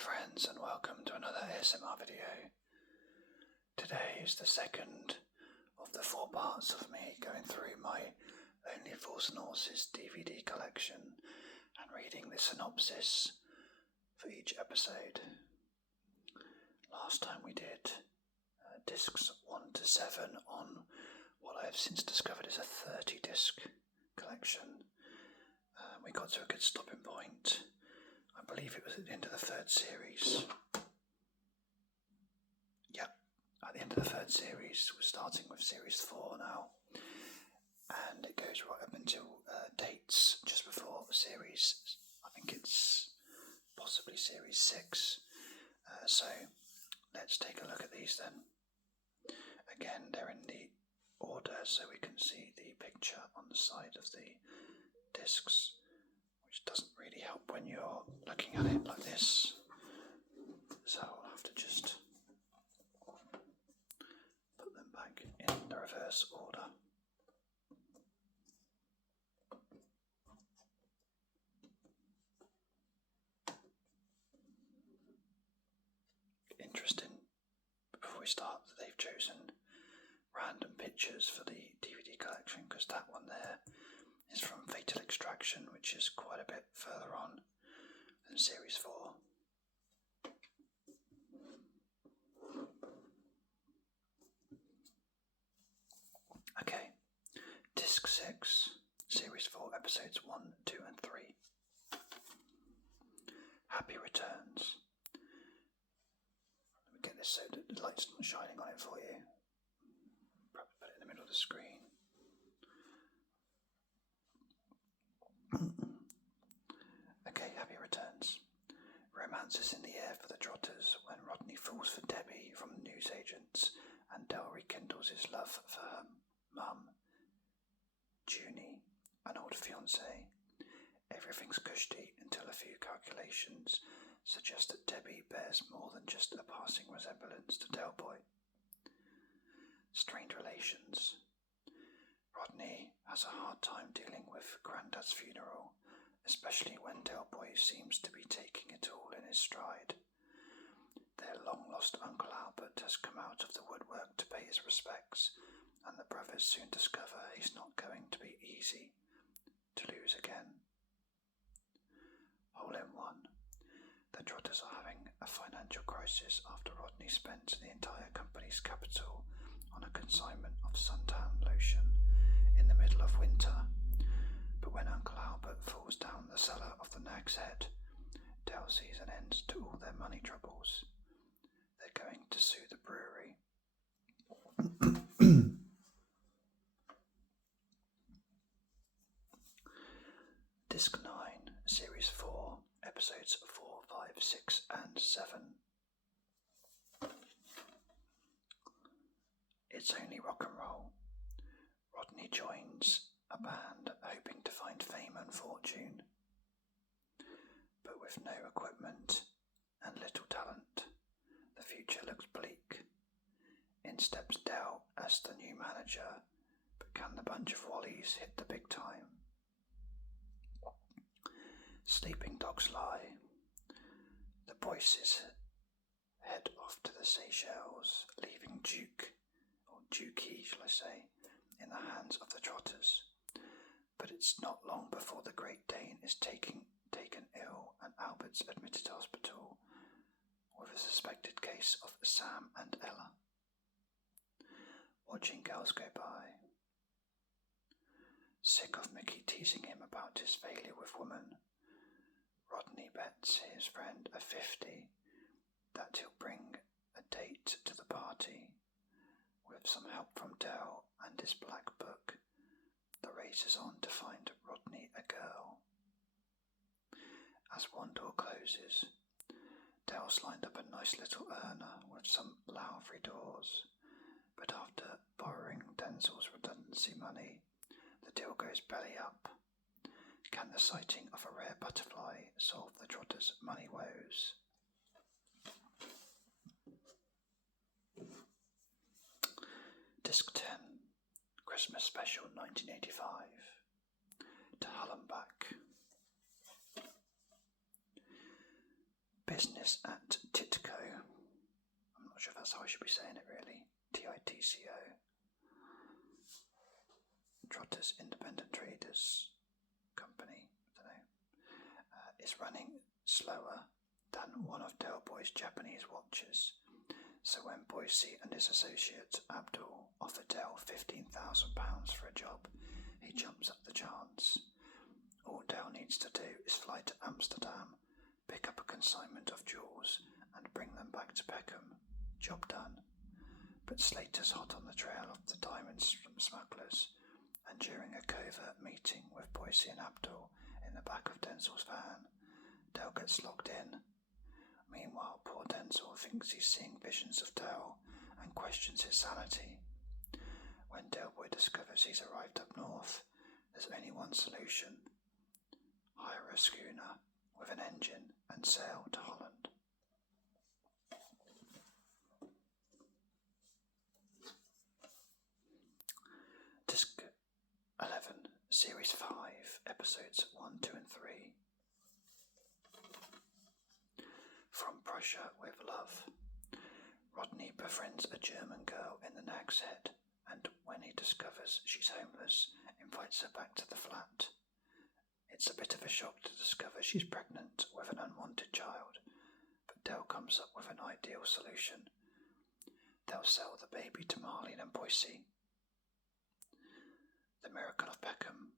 friends, and welcome to another ASMR video. Today is the second of the 4 parts of me going through my Only for Synopsis DVD collection and reading the synopsis for each episode. Last time we did discs 1 to 7 on what I have since discovered is a 30-disc collection. We got to a good stopping point. I believe it was at the end of the 3rd series. Yep, at the end of the 3rd series. We're starting with series 4 now. And it goes right up until dates just before series, I think it's possibly series 6. So let's take a look at these then. Again, they're in the order so we can see the picture on the side of the discs, which doesn't really help when you're looking at it like this. So I'll have to just put them back in the reverse order. Interesting, before we start, they've chosen random pictures for the DVD collection, because that one there is from Fatal Extraction, which is quite a bit further on than series 4. Okay, disc 6, series 4, episodes 1, 2 and 3. Happy Returns. Let me get this so that the light's not shining on it for you. Probably put it in the middle of the screen. Okay, Happy Returns. Romance is in the air for the Trotters when Rodney falls for Debbie from the newsagents and Del rekindles his love for her mum, Junie, an old fiancée. Everything's cushy until a few calculations suggest that Debbie bears more than just a passing resemblance to Del Boy. Strained relations. Rodney has a hard time dealing with Grandad's funeral, especially when Del Boy seems to be taking it all in his stride. Their long-lost Uncle Albert has come out of the woodwork to pay his respects, and the brothers soon discover he's not going to be easy to lose again. Hole in One. The Trotters are having a financial crisis after Rodney spent the entire company's capital on a consignment of suntan lotion in the middle of winter. But when Uncle Albert falls down the cellar of the Nag's Head, Del sees an end to all their money troubles. They're going to sue the brewery. Disc 9, Series 4, Episodes 4, 5, 6 and 7. It's only rock and roll. Rodney joins a band hoping to find fame and fortune. But with no equipment and little talent, the future looks bleak. In steps Del as the new manager, but can the bunch of Wallies hit the big time? Sleeping dogs lie. The Boyces head off to the Seychelles, leaving Dukey, shall I say, in the hands of the Trotters. But it's not long before the Great Dane is taken ill and Albert's admitted to hospital with a suspected case of Sam and Ella. Watching girls go by. Sick of Mickey teasing him about his failure with women, Rodney bets his friend a 50 that he'll bring a date to the party. With some help from Del and his black book, the race is on to find Rodney a girl. As one door closes, Del's lined up a nice little Erna with some Lowry doors, but after borrowing Denzel's redundancy money, the deal goes belly up. Can the sighting of a rare butterfly solve the Trotters' money woes? Disc 10, Christmas Special 1985. To Hell and Back. business at Titco. I'm not sure if that's how I should be saying it really. Titco. Trotter's Independent Traders Company, I don't know, is running slower than one of Del Boy's Japanese watches. So when Boise and his associate Abdul offer Del £15,000 for a job, he jumps at the chance. All Del needs to do is fly to Amsterdam, pick up a consignment of jewels, and bring them back to Peckham. Job done. But Slater's hot on the trail of the diamonds from smugglers, and during a covert meeting with Boise and Abdul in the back of Denzel's van, Del gets logged in. Meanwhile, poor Denzel thinks he's seeing visions of Del and questions his sanity. When Del Boy discovers he's arrived up north, there's only one solution: hire a schooner with an engine and sail to Holland. Disc 11, Series 5, Episodes 1, 2 and 3. From Prussia with Love. Rodney befriends a German girl in the Nag's Head, and when he discovers she's homeless, invites her back to the flat. It's a bit of a shock to discover she's pregnant with an unwanted child, but Del comes up with an ideal solution. They'll sell the baby to Marlene and Boise. The Miracle of Peckham.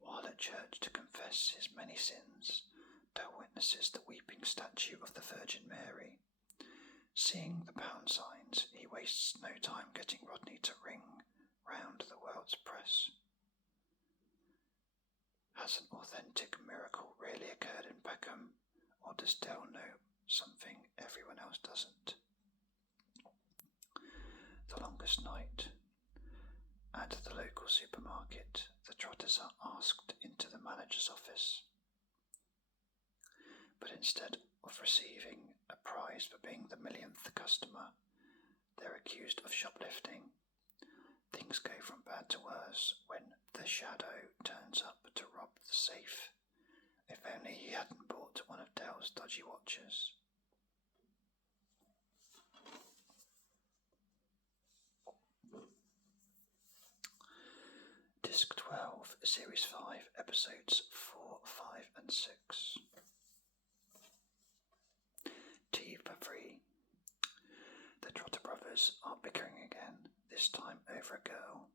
While at church to confess his many sins, Del witnesses the weeping statue of the Virgin Mary. Seeing the pound signs, he wastes no time getting Rodney to ring round the world's press. Has an authentic miracle really occurred in Peckham, or does Del know something everyone else doesn't? The Longest Night. At the local supermarket, the Trotters are asked into the manager's office. But instead of receiving a prize for being the millionth customer, they're accused of shoplifting. Things go from bad to worse when the Shadow turns up to rob the safe. If only he hadn't bought one of Del's dodgy watches. Disc 12, Series 5, Episodes 4, 5 and 6. Tea for Free. The Trotter brothers are bickering again, this time over a girl.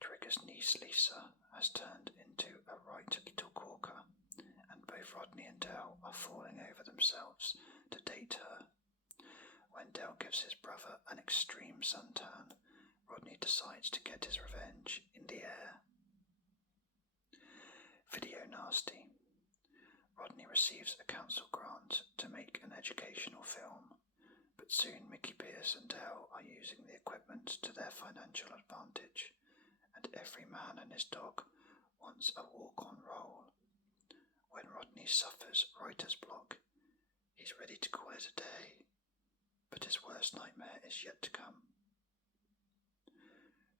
Trigger's niece Lisa has turned into a right little corker, and both Rodney and Del are falling over themselves to date her. When Del gives his brother an extreme suntan, Rodney decides to get his revenge in the air. Video Nasty. Rodney receives a council grant to make an educational film, but soon Mickey Pierce and Del are using the equipment to their financial advantage, and every man and his dog wants a walk-on role. When Rodney suffers writer's block, he's ready to call it a day, but his worst nightmare is yet to come.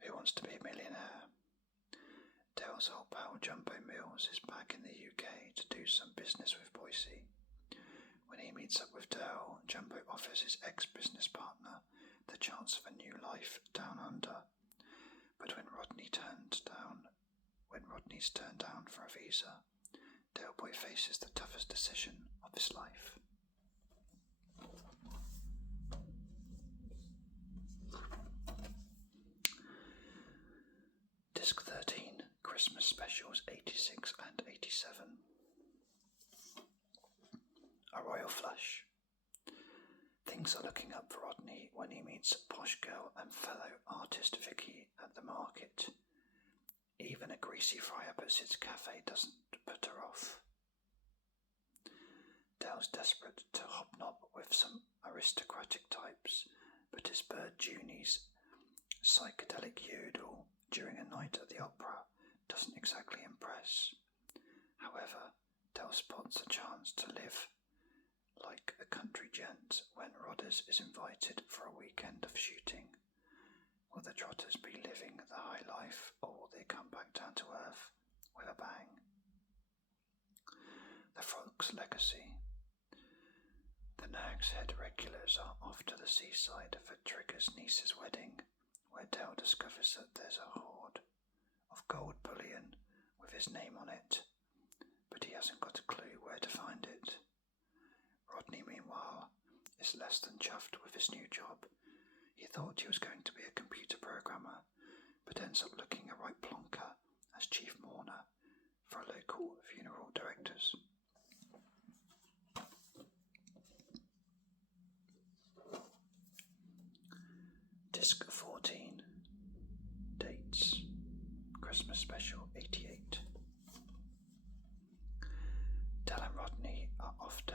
Who Wants to Be a Millionaire? Del's old pal Jumbo Mills is back in the UK to do some business with Boise. When he meets up with Del, Jumbo offers his ex-business partner the chance of a new life down under. But when Rodney's turned down for a visa, Del Boy faces the toughest decision of his life. Disc 13, Christmas Specials 86 and 87. A Royal Flush. Things are looking up for Rodney when he meets posh girl and fellow artist Vicky at the market. Even a greasy fry up at Sid's cafe doesn't put her off. Del's desperate to hobnob with some aristocratic types, but his bird Junie's psychedelic yodel during a night at the opera doesn't exactly impress. However, Del spots a chance to live like a country gent when Rodders is invited for a weekend of shooting. Will the Trotters be living the high life, or will they come back down to earth with a bang? The Frog's Legacy. The Nag's Head regulars are off to the seaside for Trigger's niece's wedding, where Dale discovers that there's a hoard of gold bullion with his name on it, but he hasn't got a clue where to find it. Rodney, meanwhile, is less than chuffed with his new job. He thought he was going to be a computer programmer, but ends up looking a right plonker as chief mourner for local funeral directors. Disc 14. Dates. Christmas Special 88. Del and Rodney are off to...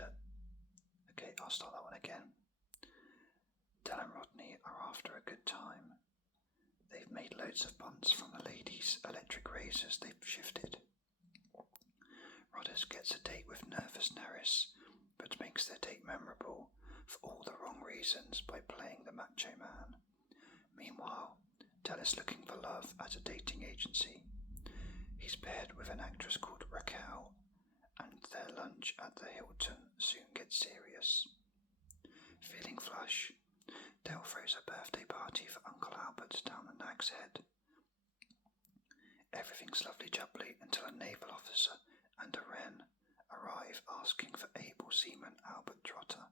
Okay, I'll start that one again. Del and Rodney are after a good time. They've made loads of buns from the ladies' electric razors they've shifted. Rodders gets a date with nervous Neris, but makes their date memorable for all the wrong reasons by playing the macho man. Meanwhile, Del is looking for love at a dating agency. He's paired with an actress called Raquel, and their lunch at the Hilton soon gets serious. Feeling flush, Del throws a birthday party for Uncle Albert down the Nag's Head. Everything's lovely jubbly until a naval officer and a wren arrive asking for able seaman Albert Trotter.